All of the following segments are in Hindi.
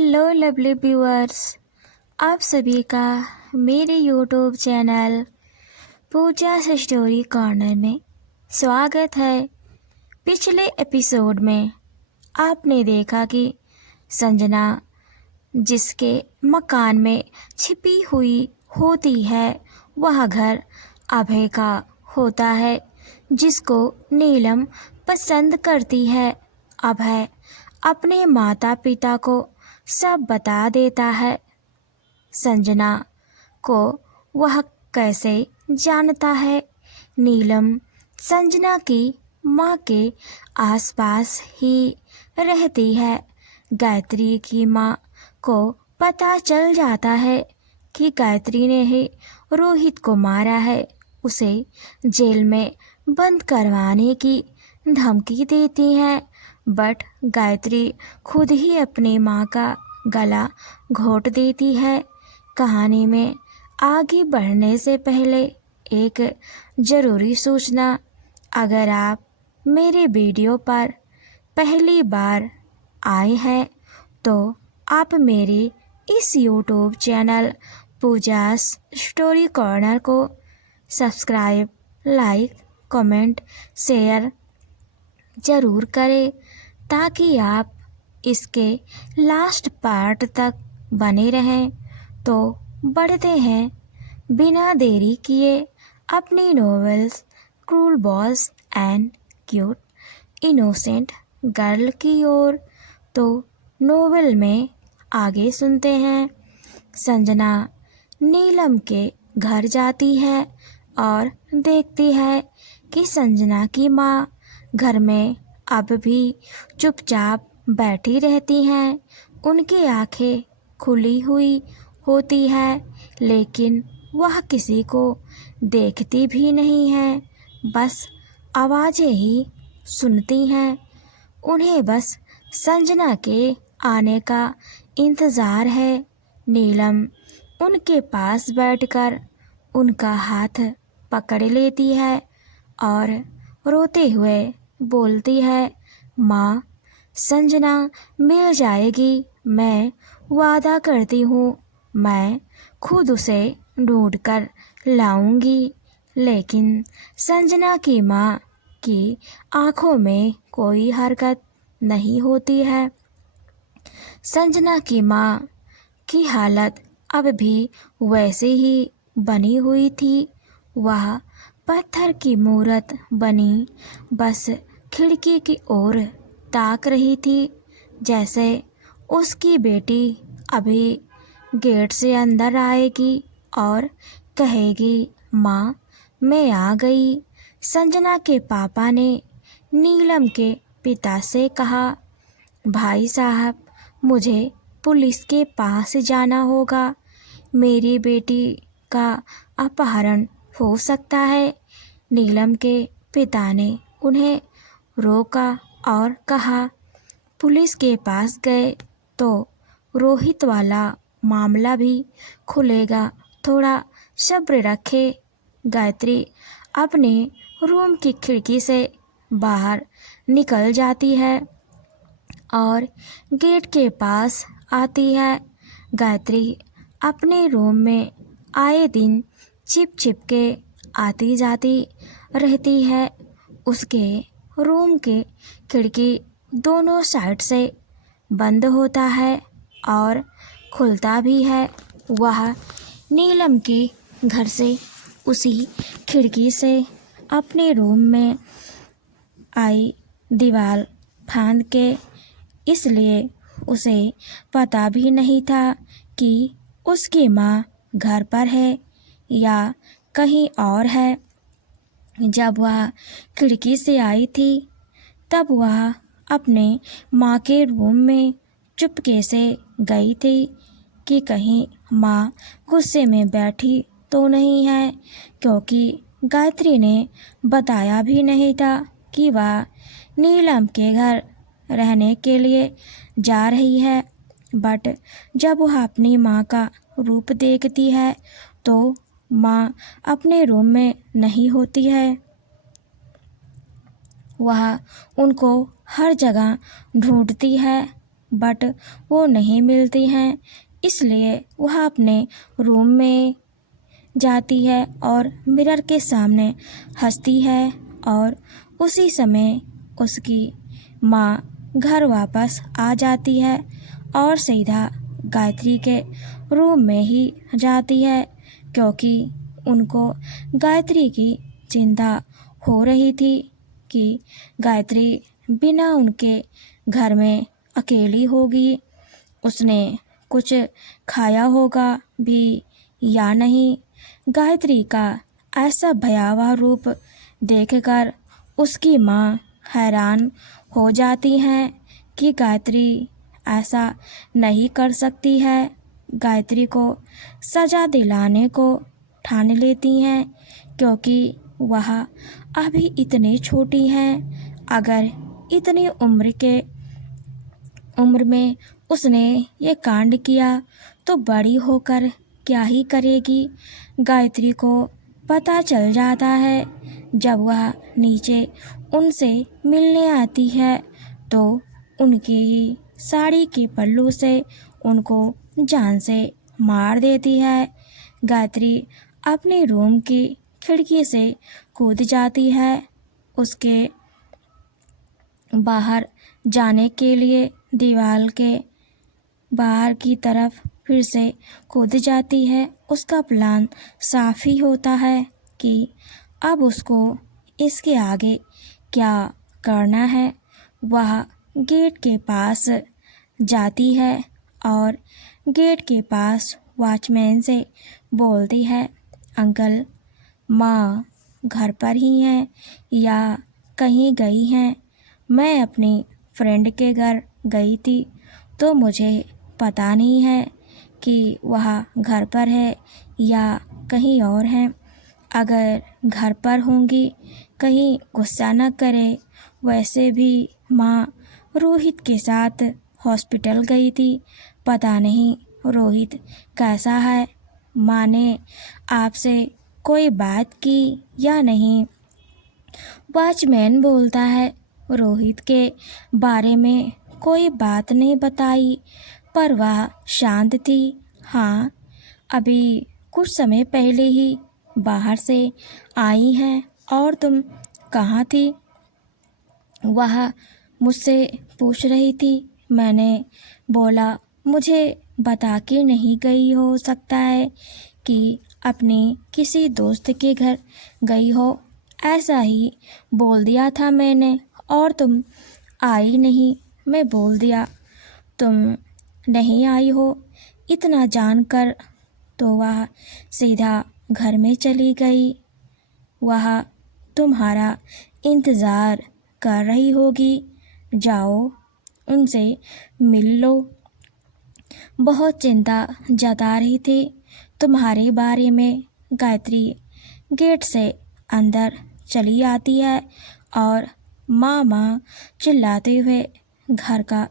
हेलो लवली व्यूअर्स, आप सभी का मेरे यूट्यूब चैनल पूजा स्टोरी कॉर्नर में स्वागत है। पिछले एपिसोड में आपने देखा कि संजना जिसके मकान में छिपी हुई होती है वह घर अभय का होता है, जिसको नीलम पसंद करती है। अभय अपने माता पिता को सब बता देता है। संजना को वह कैसे जानता है? नीलम संजना की माँ के आसपास ही रहती है। गायत्री की माँ को पता चल जाता है कि गायत्री ने ही रोहित को मारा है। उसे जेल में बंद करवाने की धमकी देती हैं, बट गायत्री खुद ही अपनी माँ का गला घोट देती है। कहानी में आगे बढ़ने से पहले एक ज़रूरी सूचना, अगर आप मेरे वीडियो पर पहली बार आए हैं तो आप मेरे इस यूट्यूब चैनल पूजा स्टोरी कॉर्नर को सब्सक्राइब, लाइक, कमेंट, शेयर ज़रूर करें ताकि आप इसके लास्ट पार्ट तक बने रहें। तो बढ़ते हैं बिना देरी किए अपनी novels cruel boss and cute innocent girl की ओर। तो नॉवेल में आगे सुनते हैं। संजना नीलम के घर जाती है और देखती है कि संजना की माँ घर में अब भी चुपचाप बैठी रहती हैं। उनकी आंखें खुली हुई होती है, लेकिन वह किसी को देखती भी नहीं है, बस आवाज़ें ही सुनती हैं। उन्हें बस संजना के आने का इंतज़ार है। नीलम उनके पास बैठकर उनका हाथ पकड़ लेती है और रोते हुए बोलती है, माँ, संजना मिल जाएगी, मैं वादा करती हूँ। मैं खुद उसे ढूंढ कर लाऊंगी। लेकिन संजना की माँ की आंखों में कोई हरकत नहीं होती है। संजना की माँ की हालत अब भी वैसे ही बनी हुई थी। वह पत्थर की मूरत बनी बस खिड़की की ओर ताक रही थी, जैसे उसकी बेटी अभी गेट से अंदर आएगी और कहेगी, माँ, मैं आ गई। संजना के पापा ने नीलम के पिता से कहा, भाई साहब, मुझे पुलिस के पास जाना होगा। मेरी बेटी का अपहरण हो सकता है। नीलम के पिता ने उन्हें रोका और कहा, पुलिस के पास गए तो रोहित वाला मामला भी खुलेगा, थोड़ा सब्र रखे। गायत्री अपने रूम की खिड़की से बाहर निकल जाती है और गेट के पास आती है। गायत्री अपने रूम में आए दिन छिप छिप के आती जाती रहती है। उसके रूम के खिड़की दोनों साइड से बंद होता है और खुलता भी है। वह नीलम के घर से उसी खिड़की से अपने रूम में आई दीवार फांद के, इसलिए उसे पता भी नहीं था कि उसकी माँ घर पर है या कहीं और है। जब वह खिड़की से आई थी तब वह अपने माँ के रूम में चुपके से गई थी कि कहीं माँ गुस्से में बैठी तो नहीं है, क्योंकि गायत्री ने बताया भी नहीं था कि वह नीलम के घर रहने के लिए जा रही है। बट जब वह अपनी माँ का रूप देखती है तो माँ अपने रूम में नहीं होती है। वह उनको हर जगह ढूंढती है, बट वो नहीं मिलती हैं। इसलिए वह अपने रूम में जाती है और मिरर के सामने हंसती है और उसी समय उसकी माँ घर वापस आ जाती है और सीधा गायत्री के रूम में ही जाती है, क्योंकि उनको गायत्री की चिंता हो रही थी कि गायत्री बिना उनके घर में अकेली होगी। उसने कुछ खाया होगा भी या नहीं। गायत्री का ऐसा भयावह रूप देखकर उसकी माँ हैरान हो जाती हैं कि गायत्री ऐसा नहीं कर सकती है। गायत्री को सज़ा दिलाने को ठान लेती हैं, क्योंकि वह अभी इतनी छोटी हैं। अगर इतनी उम्र में उसने ये कांड किया तो बड़ी होकर क्या ही करेगी। गायत्री को पता चल जाता है। जब वह नीचे उनसे मिलने आती है तो उनकी ही साड़ी के पल्लू से उनको जान से मार देती है। गायत्री अपने रूम की खिड़की से कूद जाती है। उसके बाहर जाने के लिए दीवार के बाहर की तरफ फिर से कूद जाती है। उसका प्लान साफ ही होता है कि अब उसको इसके आगे क्या करना है। वह गेट के पास जाती है और गेट के पास वॉचमैन से बोलती है, अंकल, माँ घर पर ही हैं या कहीं गई हैं? मैं अपनी फ्रेंड के घर गई थी तो मुझे पता नहीं है कि वह घर पर है या कहीं और है। अगर घर पर होंगी कहीं गुस्सा न करे। वैसे भी माँ रोहित के साथ हॉस्पिटल गई थी, पता नहीं रोहित कैसा है। माँ ने आपसे कोई बात की या नहीं? वॉचमैन बोलता है, रोहित के बारे में कोई बात नहीं बताई, पर वह शांत थी। हाँ, अभी कुछ समय पहले ही बाहर से आई हैं। और तुम कहाँ थी? वह मुझसे पूछ रही थी। मैंने बोला, मुझे बता के नहीं गई, हो सकता है कि अपनी किसी दोस्त के घर गई हो। ऐसा ही बोल दिया था मैंने, और तुम आई नहीं। मैं बोल दिया तुम नहीं आई हो। इतना जानकर तो वह सीधा घर में चली गई। वह तुम्हारा इंतज़ार कर रही होगी, जाओ उनसे मिल लो। बहुत चिंता जता रही थी तुम्हारे बारे में। गायत्री गेट से अंदर चली आती है और माँ माँ चिल्लाते हुए घर का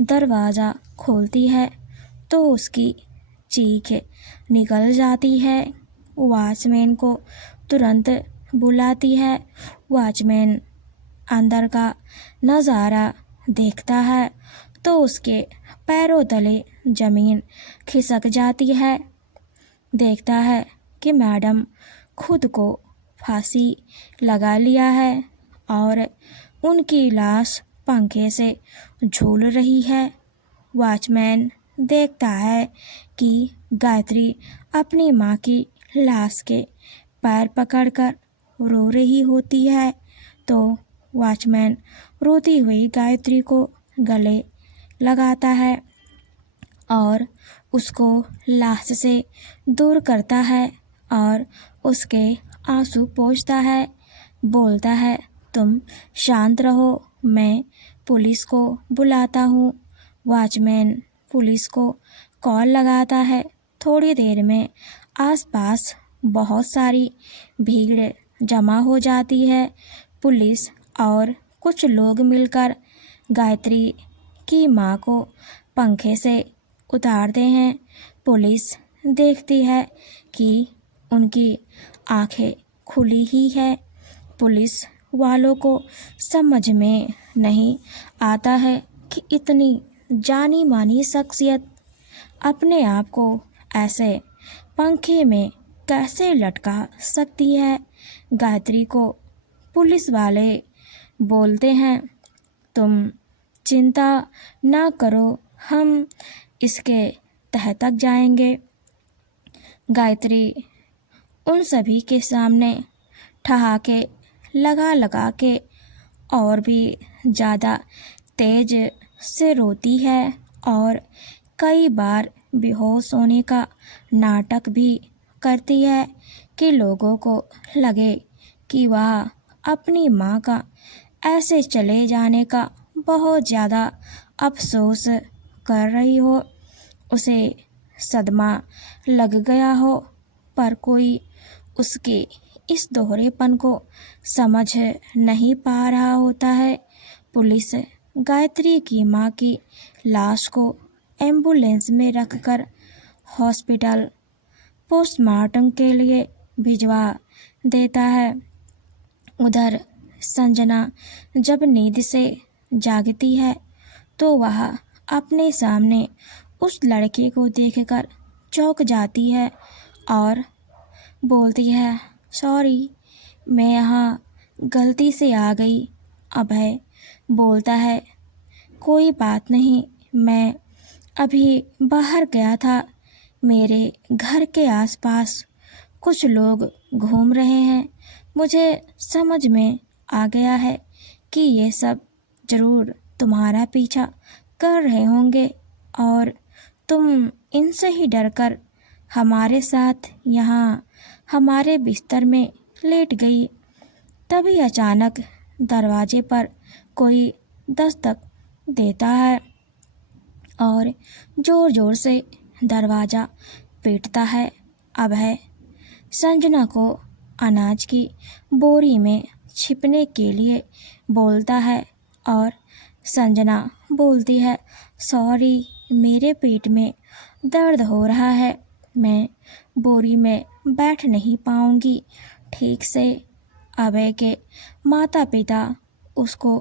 दरवाज़ा खोलती है तो उसकी चीख निकल जाती है। वॉचमैन को तुरंत बुलाती है। वॉचमैन अंदर का नज़ारा देखता है तो उसके पैरों तले ज़मीन खिसक जाती है। देखता है कि मैडम खुद को फांसी लगा लिया है और उनकी लाश पंखे से झूल रही है। वॉचमैन देखता है कि गायत्री अपनी माँ की लाश के पैर पकड़कर रो रही होती है, तो वॉचमैन रोती हुई गायत्री को गले लगाता है और उसको लाश से दूर करता है और उसके आंसू पोंछता है। बोलता है, तुम शांत रहो, मैं पुलिस को बुलाता हूँ। वॉचमैन पुलिस को कॉल लगाता है। थोड़ी देर में आसपास बहुत सारी भीड़ जमा हो जाती है। पुलिस और कुछ लोग मिलकर गायत्री की माँ को पंखे से उतारते हैं। पुलिस देखती है कि उनकी आंखें खुली ही है। पुलिस वालों को समझ में नहीं आता है कि इतनी जानी मानी शख्सियत अपने आप को ऐसे पंखे में कैसे लटका सकती है। गायत्री को पुलिस वाले बोलते हैं, तुम चिंता ना करो, हम इसके तह तक जाएंगे। गायत्री उन सभी के सामने ठहाके लगा लगा के और भी ज़्यादा तेज से रोती है और कई बार बेहोश होने का नाटक भी करती है कि लोगों को लगे कि वह अपनी माँ का ऐसे चले जाने का बहुत ज़्यादा अफसोस कर रही हो, उसे सदमा लग गया हो, पर कोई उसके इस दोहरेपन को समझ नहीं पा रहा होता है। पुलिस गायत्री की माँ की लाश को एम्बुलेंस में रखकर हॉस्पिटल पोस्टमार्टम के लिए भिजवा देता है। उधर संजना जब नींद से जागती है तो वह अपने सामने उस लड़के को देखकर चौंक जाती है और बोलती है, सॉरी, मैं यहाँ गलती से आ गई। अभय बोलता है, कोई बात नहीं, मैं अभी बाहर गया था, मेरे घर के आसपास कुछ लोग घूम रहे हैं, मुझे समझ में आ गया है कि ये सब ज़रूर तुम्हारा पीछा कर रहे होंगे और तुम इनसे ही डरकर हमारे साथ यहाँ हमारे बिस्तर में लेट गई। तभी अचानक दरवाजे पर कोई दस्तक देता है और ज़ोर ज़ोर से दरवाज़ा पीटता है। अभय संजना को अनाज की बोरी में छिपने के लिए बोलता है और संजना बोलती है, सॉरी, मेरे पेट में दर्द हो रहा है, मैं बोरी में बैठ नहीं पाऊंगी ठीक से। अभय के माता पिता उसको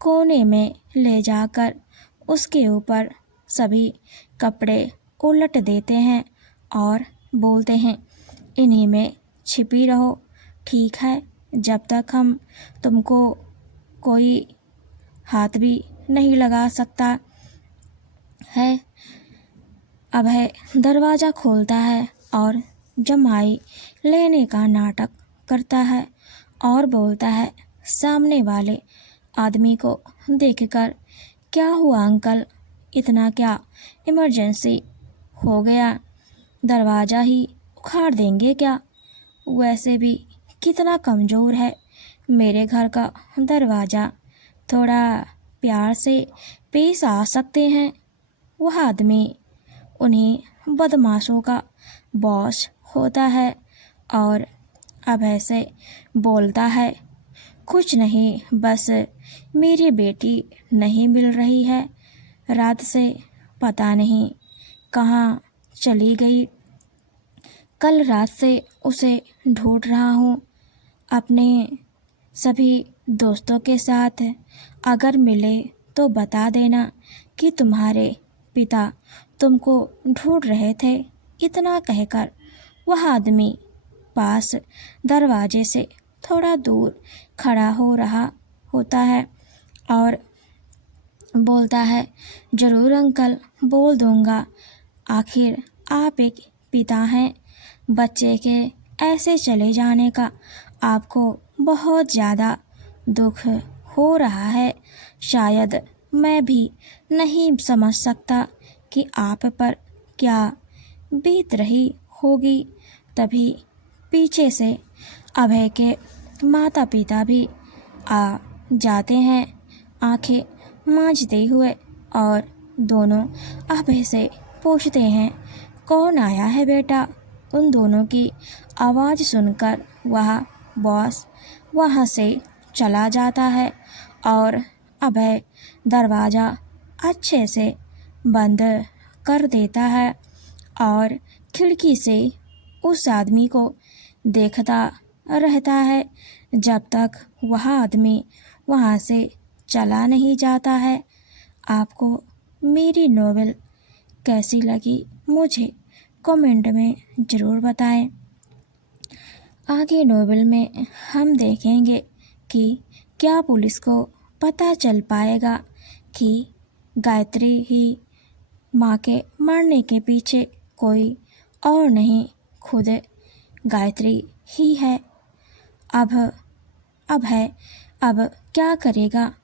कोने में ले जाकर उसके ऊपर सभी कपड़े उलट देते हैं और बोलते हैं, इन्हीं में छिपी रहो, ठीक है, जब तक हम तुमको कोई हाथ भी नहीं लगा सकता है। अभय दरवाज़ा खोलता है और जमाई लेने का नाटक करता है और बोलता है सामने वाले आदमी को देखकर, क्या हुआ अंकल, इतना क्या इमरजेंसी हो गया, दरवाज़ा ही उखाड़ देंगे क्या, वैसे भी कितना कमज़ोर है मेरे घर का दरवाज़ा, थोड़ा प्यार से पेश आ सकते हैं। वह आदमी उन्हीं बदमाशों का बॉस होता है और अभय से बोलता है, कुछ नहीं, बस मेरी बेटी नहीं मिल रही है, रात से पता नहीं कहाँ चली गई, कल रात से उसे ढूंढ रहा हूँ, अपने सभी दोस्तों के साथ अगर मिले तो बता देना कि तुम्हारे पिता तुमको ढूंढ रहे थे। इतना कहकर वह आदमी पास दरवाजे से थोड़ा दूर खड़ा हो रहा होता है और बोलता है, ज़रूर अंकल, बोल दूँगा, आखिर आप एक पिता हैं, बच्चे के ऐसे चले जाने का आपको बहुत ज़्यादा दुख हो रहा है, शायद मैं भी नहीं समझ सकता कि आप पर क्या बीत रही होगी। तभी पीछे से अभय के माता पिता भी आ जाते हैं, आंखें मांझते हुए, और दोनों अभय से पूछते हैं, कौन आया है बेटा। उन दोनों की आवाज़ सुनकर वह बॉस वहाँ से चला जाता है और अभय दरवाज़ा अच्छे से बंद कर देता है और खिड़की से उस आदमी को देखता रहता है जब तक वह आदमी वहाँ से चला नहीं जाता है। आपको मेरी नॉवेल कैसी लगी मुझे कमेंट में ज़रूर बताएं। आगे नॉवेल में हम देखेंगे कि क्या पुलिस को पता चल पाएगा कि गायत्री ही माँ के मरने के पीछे कोई और नहीं, खुद गायत्री ही है। अब क्या करेगा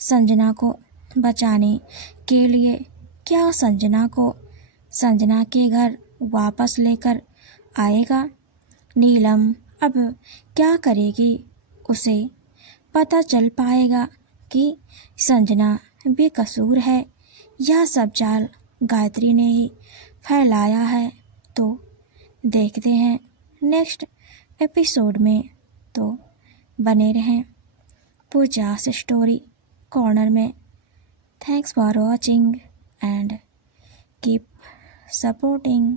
संजना को बचाने के लिए? क्या संजना के घर वापस लेकर आएगा? नीलम अब क्या करेगी? उसे पता चल पाएगा कि संजना बेकसूर है, यह सब जाल गायत्री ने ही फैलाया है। तो देखते हैं नेक्स्ट एपिसोड में। तो बने रहें पूजा's स्टोरी कॉर्नर में। Thanks for watching and keep supporting.